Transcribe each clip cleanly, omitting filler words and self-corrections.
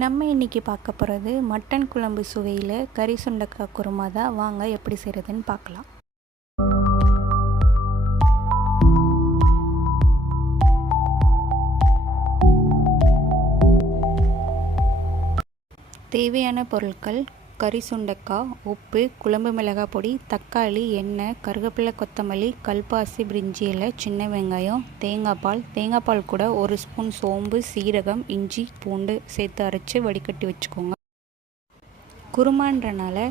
நம்ம இன்றைக்கி பார்க்க போகிறது மட்டன் குழம்பு சுவையில் கறி சுண்டைக்காய் குருமா தான். வாங்க எப்படி செய்கிறதுன்னு பார்க்கலாம். தேவையான பொருட்கள்: கறி சுண்டைக்காய், உப்பு, குழம்பு மிளகாய் பொடி, தக்காளி, எண்ணெய், கருவேப்பிலை, கொத்தமல்லி, கல்பாசி, பிரிஞ்சி இலை, சின்ன வெங்காயம், தேங்காய் பால் கூட 1 ஸ்பூன் சோம்பு, சீரகம், இஞ்சி, பூண்டு சேர்த்து அரைச்சி வடிகட்டி வச்சுக்கோங்க. குருமான்றனால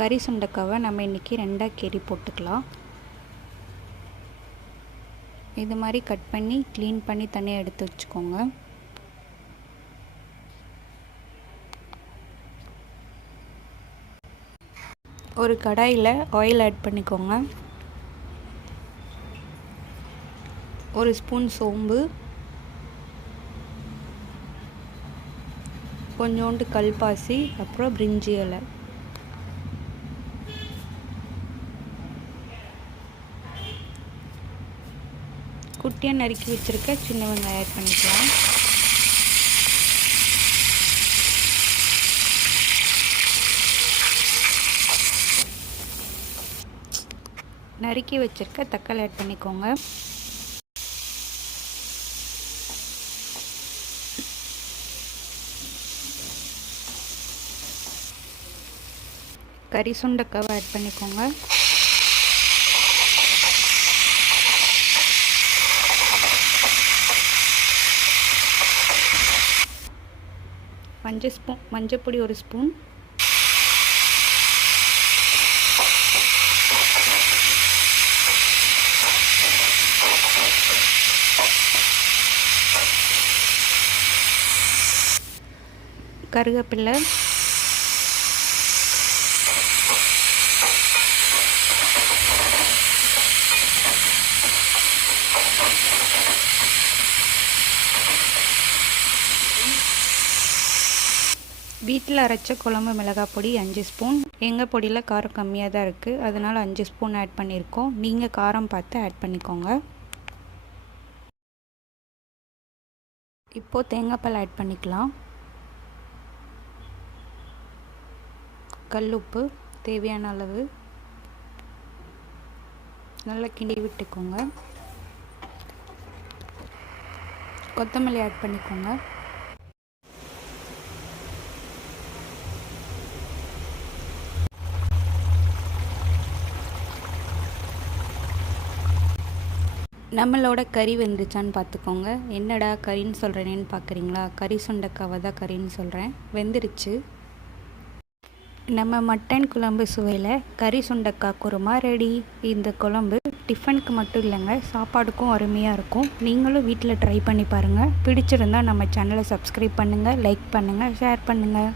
கறி சுண்டைக்காவை நம்ம இன்றைக்கி 2ஆக கீறி போட்டுக்கலாம். இது மாதிரி கட் பண்ணி க்ளீன் பண்ணி தனியாக எடுத்து வச்சுக்கோங்க. ஒரு கடாயில் ஆயில் ஆட் பண்ணிக்கோங்க. 1 ஸ்பூன் சோம்பு, கொஞ்சோண்டு கல்பாசி, அப்புறம் பிரிஞ்சி இலை, குட்டியாக நறுக்கி வச்சுருக்க சின்ன வெங்காயம் ஆட் பண்ணிக்கலாம். நறுக்கி வச்சுருக்க தக்காளி ஆட் பண்ணிக்கோங்க. கறி சுண்டைக்காவை ஆட் பண்ணிக்கோங்க. மஞ்சப்பொடி 1 ஸ்பூன், கருவேப்பிலை, வீட்டில் அரைச்ச குழம்பு மிளகாய் பொடி 5 ஸ்பூன். எங்கள் பொடியில் காரம் கம்மியாக தான் இருக்குது, அதனால் 5 ஸ்பூன் ஆட் பண்ணியிருக்கோம். நீங்கள் காரம் பார்த்து ஆட் பண்ணிக்கோங்க. இப்போது தேங்காய் பால் ஆட் பண்ணிக்கலாம். கல்லுப்பு தேவையான அளவு, நல்லா கிண்டி விட்டுக்கோங்க. கொத்தமல்லி ஆட் பண்ணிக்கோங்க. நம்மளோட கறி வெந்துச்சான்னு பார்த்துக்கோங்க. என்னடா கறின்னு சொல்கிறேனேன்னு பார்க்குறீங்களா? கறி சுண்டைக்காவை தான் கறின்னு சொல்கிறேன். வெந்துருச்சு. நம்ம மட்டன் குழம்பு சுவையில் கறி சுண்டைக்காய் குருமா ரெடி. இந்த குழம்பு டிஃபனுக்கு மட்டும் இல்லைங்க, சாப்பாடுக்கும் அருமையாக இருக்கும். நீங்களும் வீட்டில் ட்ரை பண்ணி பாருங்கள். பிடிச்சிருந்தால் நம்ம சேனலை சப்ஸ்கிரைப் பண்ணுங்கள், லைக் பண்ணுங்கள், ஷேர் பண்ணுங்கள்.